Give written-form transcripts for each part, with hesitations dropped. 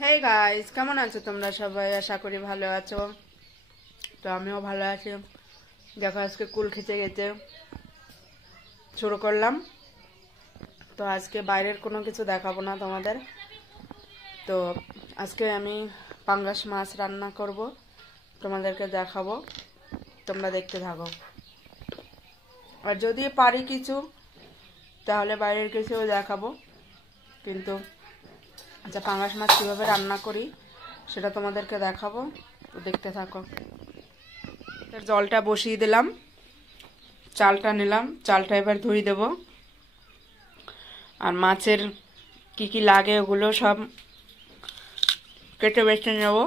Hey guys, কেমন আছো তোমরা সবাই? আশা করি ভালো আছো। তো আমিও ভালো আছি। দেখো আজকে কুল খেতে গেতে শুরু করলাম। তো আজকে বাইরের কোনো কিছু দেখাবো না তোমাদের। তো আজকে আমি পাঙ্গাস মাছ রান্না করব, তোমাদেরকে দেখাবো, তোমরা দেখতে থাকো। আর যদি পারি কিছু তাহলে বাইরের কিছুও দেখাবো, কিন্তু আচ্ছা পাঙ্গাস মাছ কীভাবে রান্না করি সেটা তোমাদেরকে দেখাবো। তো দেখতে থাকো। জলটা বসিয়ে দিলাম, চালটা নিলাম, চালটা এবার ধুয়ে দেব। আর মাছের কি কি লাগে ওগুলো সব কেটে বেছে নেব।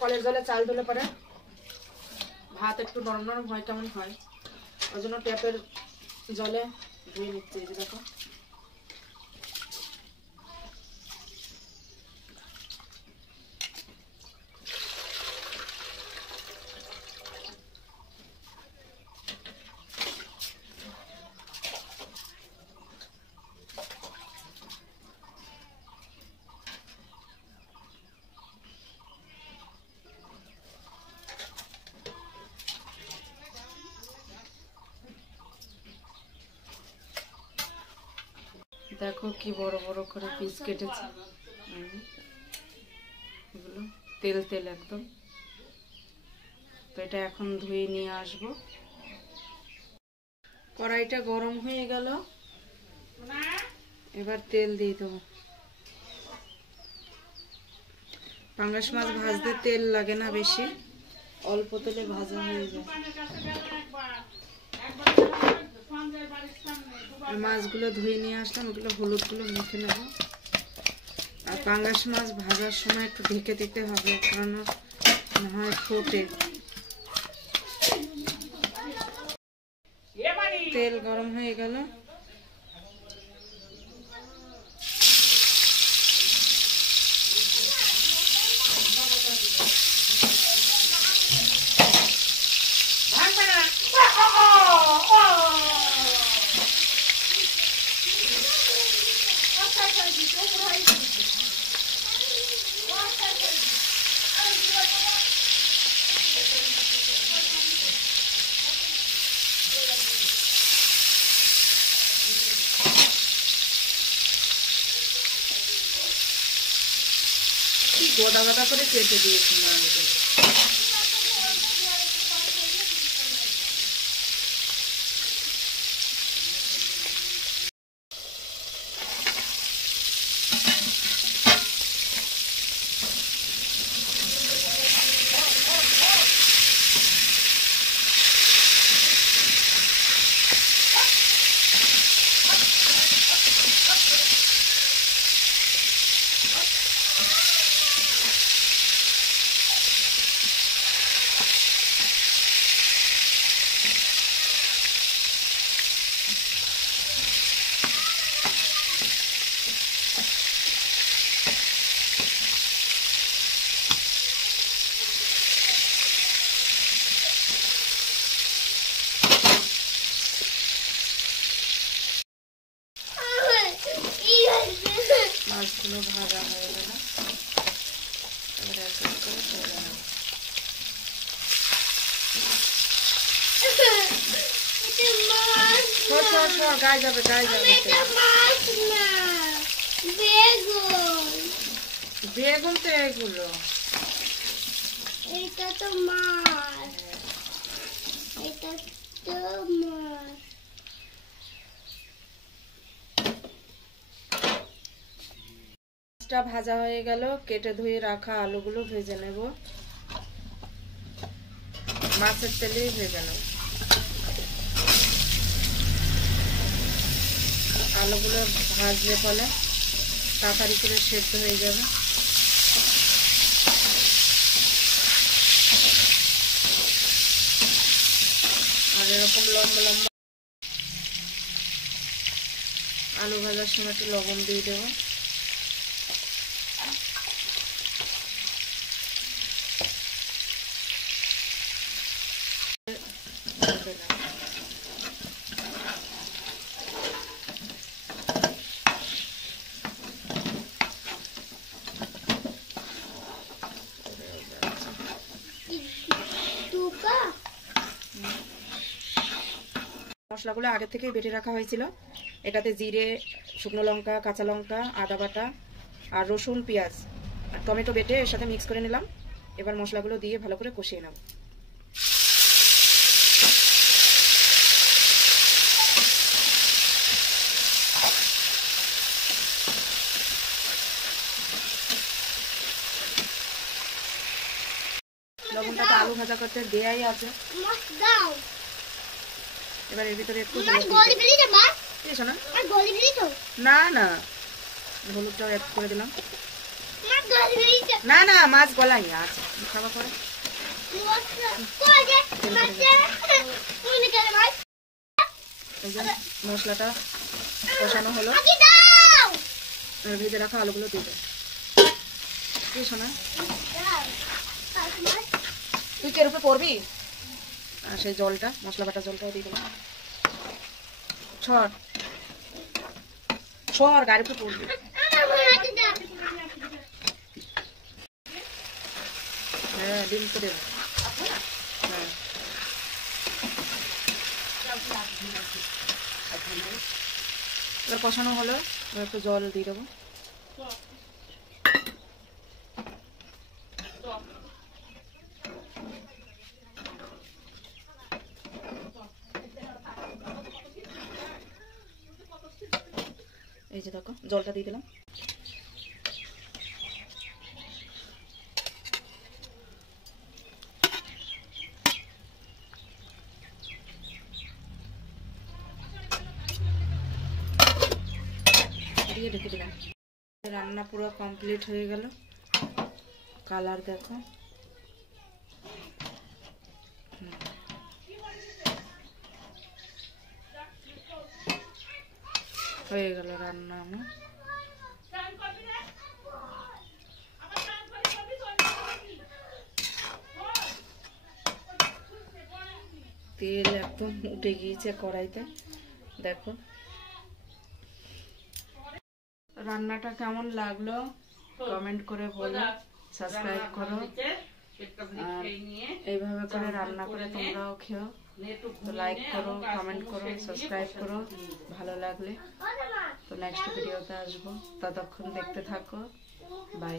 কলের জলে চাল ধুলে পরে ভাত একটু নরম নরম হয়, কেমন হয়, ওই জন্য ট্যাপের জলে ধুয়ে নিচ্ছে। এই যে দেখো, দেখো কি বড় বড় করে পিস কেটেছে। এগুলো তেল তেল একদম। তো এটা এখন ধুয়ে নিয়ে আসবো। কড়াইটা গরম হয়ে গেল, এবার তেল দিয়ে দেবো। পাঙ্গাস মাছ ভাজতে তেল লাগে না বেশি, অল্প তেলে ভাজা হয়ে যায়। মাছগুলো ধুয়ে নিয়ে আসলাম, ওগুলো হলুদগুলো মেখে নেব। আর পাঙ্গাস মাছ ভাজার সময় একটু ঢেকে দিতে হবে, কারণ না হয় ফোটে। তেল গরম হয়ে গেল, গোদা গোদা করে কেটে দিয়েছিলাম। মাছগুলো ভাজা হয়ে গেল, গায়ে যাবে গায়ে যাবে। বেগুন তো এগুলো, এটা তো মাছ, এটা তো মাছ। মাছটা ভাজা হয়ে গেল, কেটে ধুয়ে রাখা আলুগুলো ভেজে নেব। মাছের তেলেই ভেজে নেব। আলুগুলো ভাজলে ফলে তাড়াতাড়ি করে সেদ্ধ হয়ে যাবে। আর এরকম লম্বা লম্বা আলু ভাজার সময় একটু লবণ দিয়ে দেবো। মশলাগুলো আগে থেকেই বেটে রাখা হয়েছিল। এটাতে জিরে, শুকনো লঙ্কা, কাঁচা লঙ্কা, আদা বাটা আর রসুন, পেঁয়াজ আর টমেটো বেটে এর সাথে মিক্স করে নিলাম। এবার মশলাগুলো দিয়ে ভালো করে কষিয়ে নেব। লবণটা তো আলু ভাজা করতে দেয়াই আছে। এবার এর ভিতরে একটু না না হলুদটাও অ্যাড করে দিলাম। না না মাছ গলাই আছে খাওয়া করে। মশলাটা কষানো হলো, ভেজে রাখা আলুগুলো দিয়ে দেবো। কি শোনা তুই কি এর উপরে পড়বি? আর সেই জলটা, মশলা বাটা জলটাও দিয়ে দিলাম। সর গাড়ি উপরে পড়বি। হ্যাঁ ডিম তো দেবো। হ্যাঁ এবার কষানো হলো, একটু জল দিয়ে দেবো। এই যে দেখো জলটা দিয়ে দিলাম। দিয়ে ঢেকে দিলাম। রান্না পুরো কমপ্লিট হয়ে গেল। কালার দেখো, হয়ে গেল রান্না আমার। তেল একদম উঠে গিয়েছে কড়াইতে, দেখো। রান্নাটা কেমন লাগলো কমেন্ট করে বলো, সাবস্ক্রাইব করো। এইভাবে করে রান্না করে তোমরাও খেও। লাইক করো, কমেন্ট করো, সাবস্ক্রাইব করো ভালো লাগলে। তো নেক্সট ভিডিওতে আসবো, ততক্ষণ দেখতে থাকো। বাই।